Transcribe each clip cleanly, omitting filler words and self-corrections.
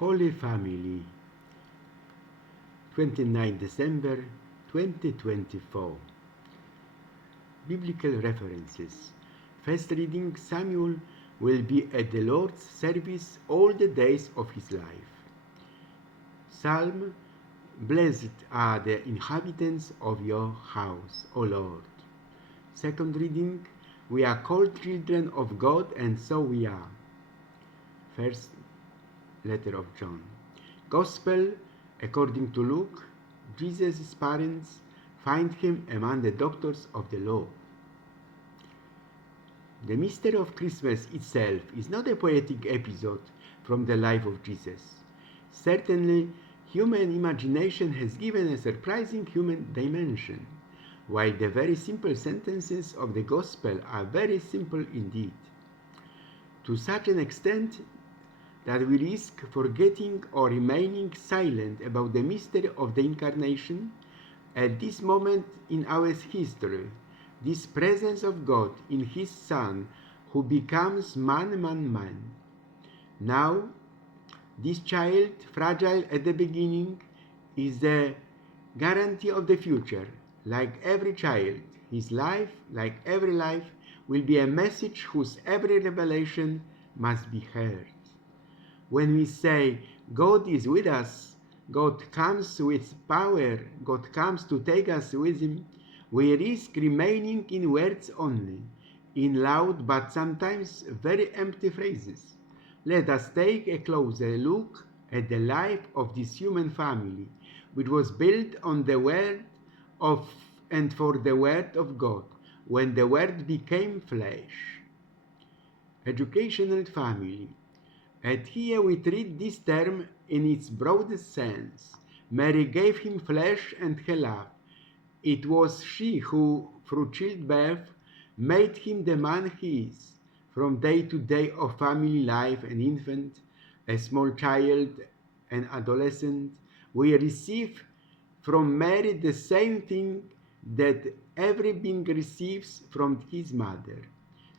Holy Family, 29 December 2024. Biblical references. First reading, Samuel will be at the Lord's service all the days of his life. Psalm, blessed are the inhabitants of your house, O Lord. Second reading, we are called children of God, and so we are. First letter of John. Gospel according to Luke, Jesus' parents find him among the doctors of the law. The mystery of Christmas itself is not a poetic episode from the life of Jesus. Certainly, human imagination has given a surprising human dimension, while the very simple sentences of the Gospel are very simple indeed. To such an extent that we risk forgetting or remaining silent about the mystery of the Incarnation at this moment in our history, this presence of God in His Son who becomes man. Now, this child, fragile at the beginning, is the guarantee of the future. Like every child, his life, like every life, will be a message whose every revelation must be heard. When we say God is with us, God comes with power, God comes to take us with Him, we risk remaining in words only, in loud but sometimes very empty phrases. Let us take a closer look at the life of this human family, which was built on the Word of and for the Word of God, when the Word became flesh. Educational family. And here we treat this term in its broadest sense. Mary gave him flesh and her love. It was she who, through childbirth, made him the man he is. From day to day of family life, an infant, a small child, an adolescent, we receive from Mary the same thing that every being receives from his mother,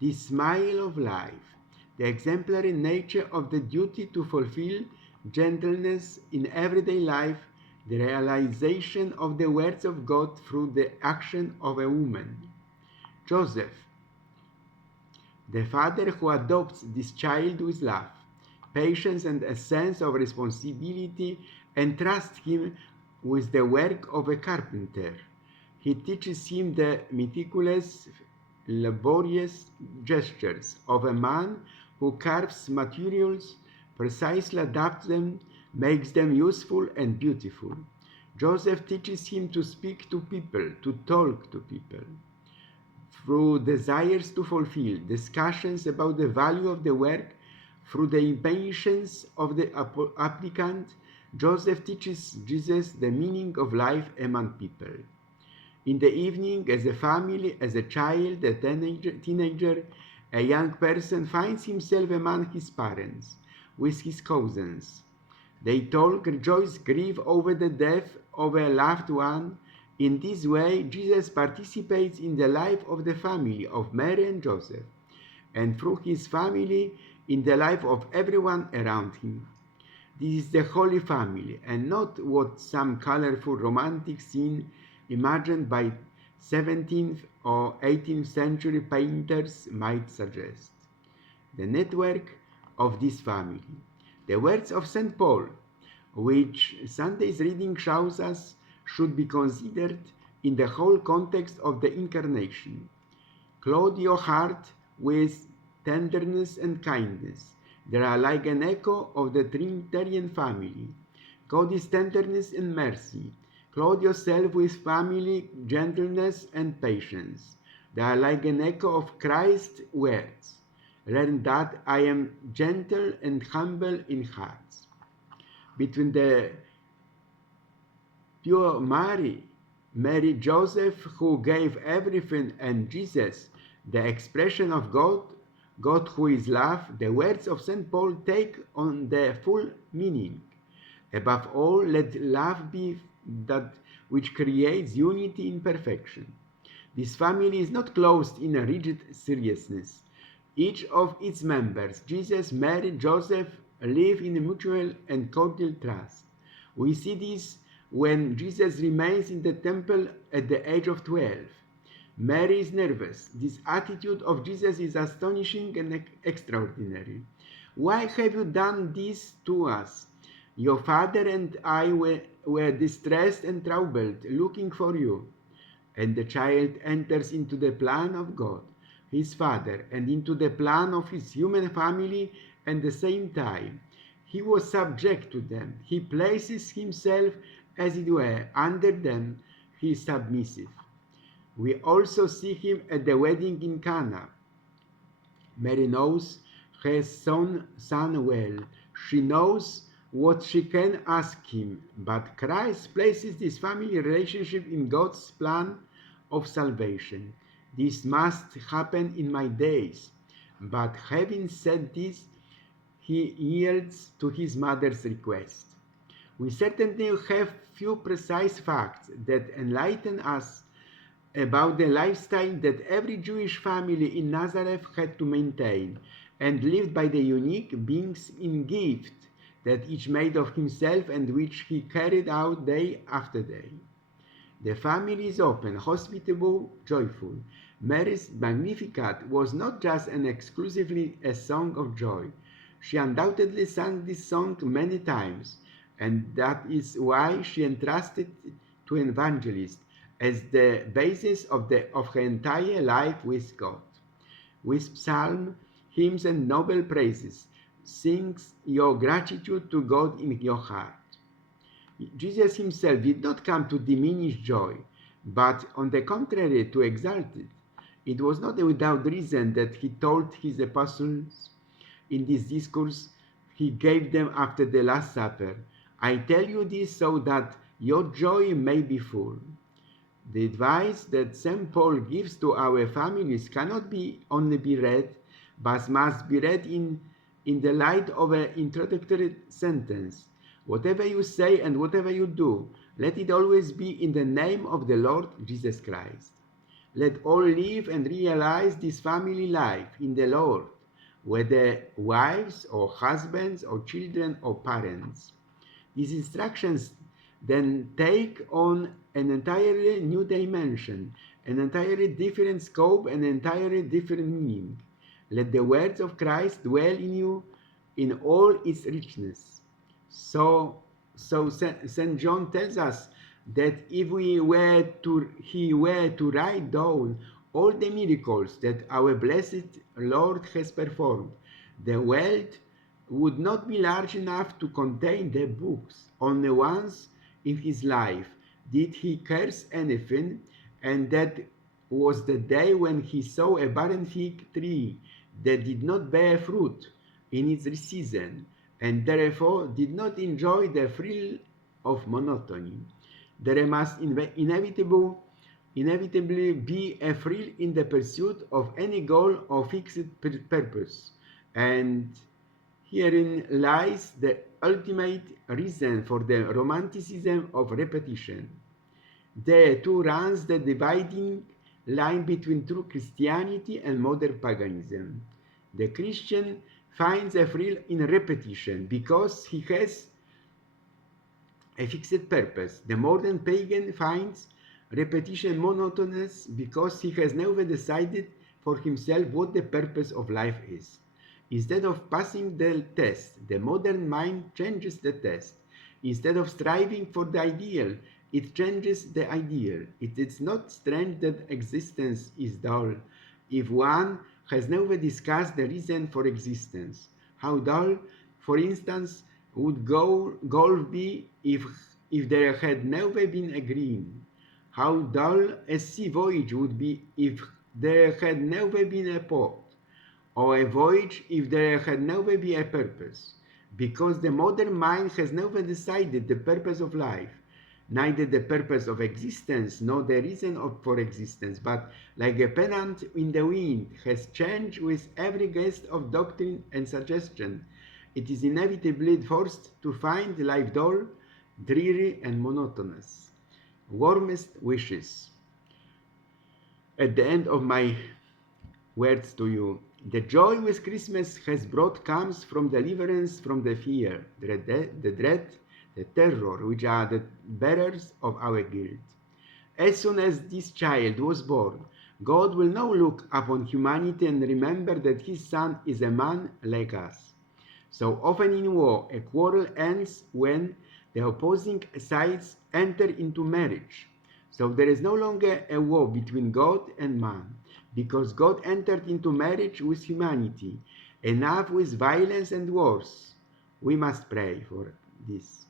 the smile of life, the exemplary nature of the duty to fulfill gentleness in everyday life, the realization of the words of God through the action of a woman. Joseph, the father who adopts this child with love, patience, and a sense of responsibility, entrusts him with the work of a carpenter. He teaches him the meticulous, laborious gestures of a man who carves materials, precisely adapts them, makes them useful and beautiful. Joseph teaches him to speak to people, to talk to people. Through desires to fulfill, discussions about the value of the work, through the impatience of the applicant, Joseph teaches Jesus the meaning of life among people. In the evening, as a family, as a child, a teenager, a young person finds himself among his parents, with his cousins. They talk, rejoice, grieve over the death of a loved one. In this way, Jesus participates in the life of the family of Mary and Joseph, and through his family, in the life of everyone around him. This is the Holy Family, and not what some colorful romantic scene imagined by 17th or 18th century painters might suggest. The network of this family. The words of St. Paul, which Sunday's reading shows us, should be considered in the whole context of the Incarnation. Clothe your heart with tenderness and kindness. They are like an echo of the Trinitarian family. God is tenderness and mercy. Clothe yourself with family gentleness and patience. They are like an echo of Christ's words. Learn that I am gentle and humble in heart. Between the pure Mary Joseph, who gave everything, and Jesus, the expression of God, God who is love, the words of St. Paul take on their full meaning. Above all, let love be that which creates unity in perfection. This family is not closed in a rigid seriousness. Each of its members, Jesus, Mary, Joseph, live in mutual and cordial trust. We see this when Jesus remains in the temple at the age of 12. Mary is nervous. This attitude of Jesus is astonishing and extraordinary. Why have you done this to us? Your father and I were distressed and troubled, looking for you. And the child enters into the plan of God, his Father, and into the plan of his human family at the same time. He was subject to them. He places himself, as it were, under them. He is submissive. We also see him at the wedding in Cana. Mary knows her son well. She knows what she can ask him, but Christ places this family relationship in God's plan of salvation. This must happen in my days. But having said this, he yields to his mother's request. We certainly have few precise facts that enlighten us about the lifestyle that every Jewish family in Nazareth had to maintain, and lived by the unique beings in gift that each made of himself and which he carried out day after day. The family is open, hospitable, joyful. Mary's Magnificat was not just and exclusively a song of joy. She undoubtedly sang this song many times, and that is why she entrusted it to an evangelist as the basis of her entire life with God. With psalm, hymns, and noble praises, sings your gratitude to God in your heart. Jesus himself did not come to diminish joy, but on the contrary to exalt it. It was not without reason that he told his apostles in this discourse he gave them after the Last Supper, I tell you this so that your joy may be full. The advice that St. Paul gives to our families cannot only be read, but must be read in the light of an introductory sentence. Whatever you say and whatever you do, let it always be in the name of the Lord Jesus Christ. Let all live and realize this family life in the Lord, whether wives or husbands or children or parents. These instructions then take on an entirely new dimension, an entirely different scope, an entirely different meaning. Let the words of Christ dwell in you in all its richness. So St. John tells us that if he were to write down all the miracles that our blessed Lord has performed, the world would not be large enough to contain the books. Only once in his life did he curse anything, and that was the day when he saw a barren fig tree that did not bear fruit in its season, and therefore did not enjoy the thrill of monotony. There must inevitably be a thrill in the pursuit of any goal or fixed purpose, and herein lies the ultimate reason for the romanticism of repetition. There too runs the dividing line between true Christianity and modern paganism. The Christian finds a thrill in repetition because he has a fixed purpose. The modern pagan finds repetition monotonous because he has never decided for himself what the purpose of life is. Instead of passing the test, the modern mind changes the test. Instead of striving for the ideal, it changes the ideal. It is not strange that existence is dull if one has never discussed the reason for existence. How dull, for instance, would golf be if there had never been a green? How dull a sea voyage would be if there had never been a port, or a voyage if there had never been a purpose? Because the modern mind has never decided the purpose of life, neither the purpose of existence nor the reason for existence, but like a pennant in the wind has changed with every gust of doctrine and suggestion, it is inevitably forced to find life dull, dreary, and monotonous. Warmest wishes. At the end of my words to you, The joy which Christmas has brought comes from deliverance from the fear, the dread, the terror, which are the bearers of our guilt. As soon as this child was born, God will now look upon humanity and remember that his son is a man like us. So often in war, a quarrel ends when the opposing sides enter into marriage. So there is no longer a war between God and man, because God entered into marriage with humanity. Enough with violence and wars. We must pray for this.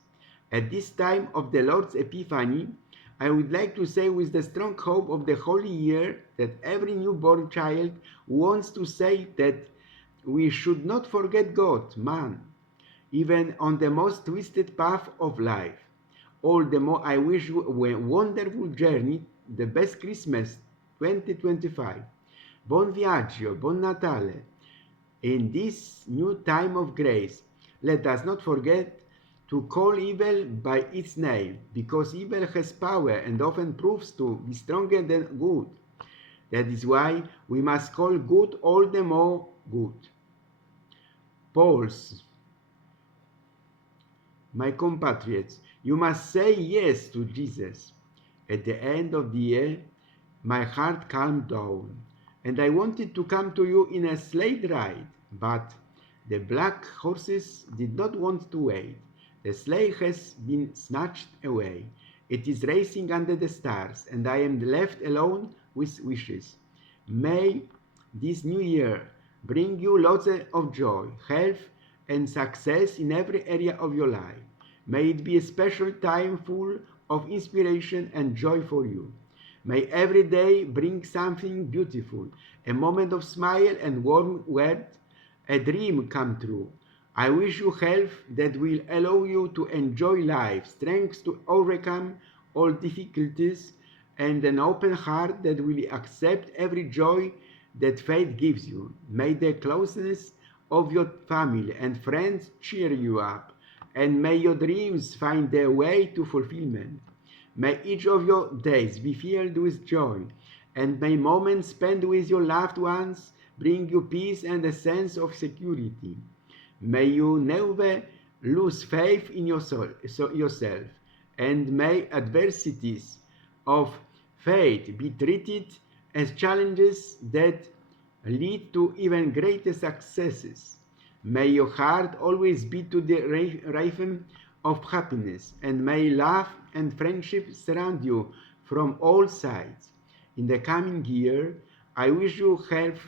At this time of the Lord's Epiphany, I would like to say with the strong hope of the Holy Year that every newborn child wants to say that we should not forget God, man, even on the most twisted path of life. All the more I wish you a wonderful journey, the best Christmas 2025. Buon viaggio, buon Natale. In this new time of grace, let us not forget to call evil by its name, because evil has power and often proves to be stronger than good. That is why we must call good all the more good. Poles, my compatriots, you must say yes to Jesus. At the end of the year, my heart calmed down, and I wanted to come to you in a sleigh ride, but the black horses did not want to wait. The sleigh has been snatched away. It is racing under the stars, and I am left alone with wishes. May this new year bring you lots of joy, health, and success in every area of your life. May it be a special time full of inspiration and joy for you. May every day bring something beautiful, a moment of smile and warm word, a dream come true. I wish you health that will allow you to enjoy life, strength to overcome all difficulties, and an open heart that will accept every joy that fate gives you. May the closeness of your family and friends cheer you up, and may your dreams find their way to fulfillment. May each of your days be filled with joy, and may moments spent with your loved ones bring you peace and a sense of security. May you never lose faith in yourself, and may adversities of fate be treated as challenges that lead to even greater successes. May your heart always beat to the rhythm of happiness, and may love and friendship surround you from all sides. In the coming year, I wish you health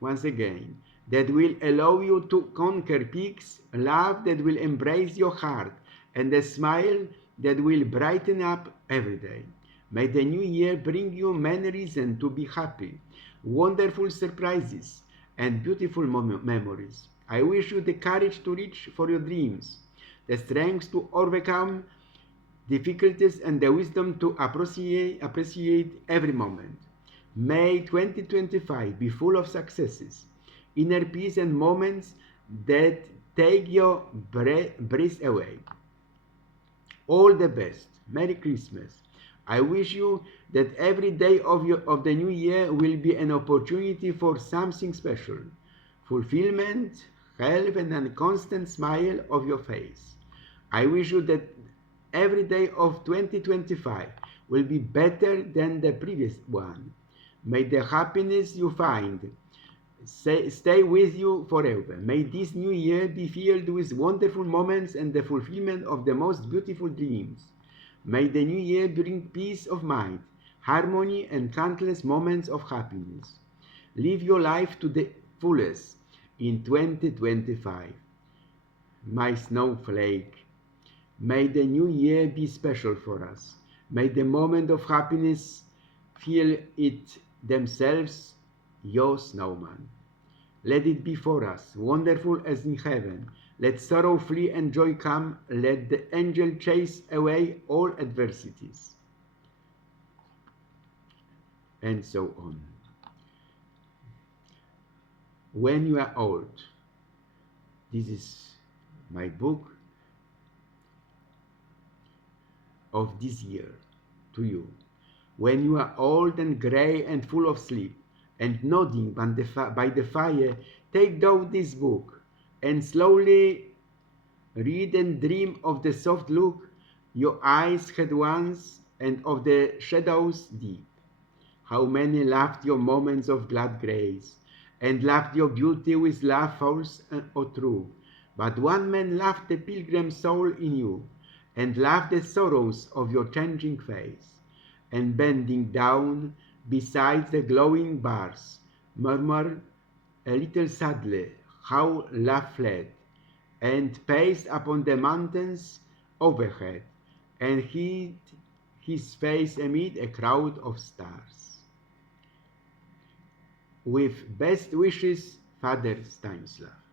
once again, that will allow you to conquer peaks, love that will embrace your heart, and a smile that will brighten up every day. May the new year bring you many reasons to be happy, wonderful surprises, and beautiful memories. I wish you the courage to reach for your dreams, the strength to overcome difficulties, and the wisdom to appreciate every moment. May 2025 be full of successes, inner peace, and moments that take your breath away. All the best. Merry Christmas. I wish you that every day of the new year will be an opportunity for something special. Fulfillment, health, and a constant smile of your face. I wish you that every day of 2025 will be better than the previous one. May the happiness you find stay with you forever. May this new year be filled with wonderful moments and the fulfillment of the most beautiful dreams. May the new year bring peace of mind, harmony, and countless moments of happiness. Live your life to the fullest in 2025. My snowflake, may the new year be special for us. May the moment of happiness feel it themselves, your snowman. Let it be for us, wonderful as in heaven. Let sorrow flee and joy come. Let the angel chase away all adversities. And so on. When you are old, this is my book of this year to you. When you are old and gray and full of sleep, and nodding by the fire, take down this book, and slowly read and dream of the soft look your eyes had once, and of the shadows deep. How many laughed your moments of glad grace, and laughed your beauty with love false or true. But one man loved the pilgrim soul in you, and loved the sorrows of your changing face, and bending down beside the glowing bars, murmured a little sadly how love fled, and paced upon the mountains overhead, and hid his face amid a crowd of stars. With best wishes, Father Stanislav.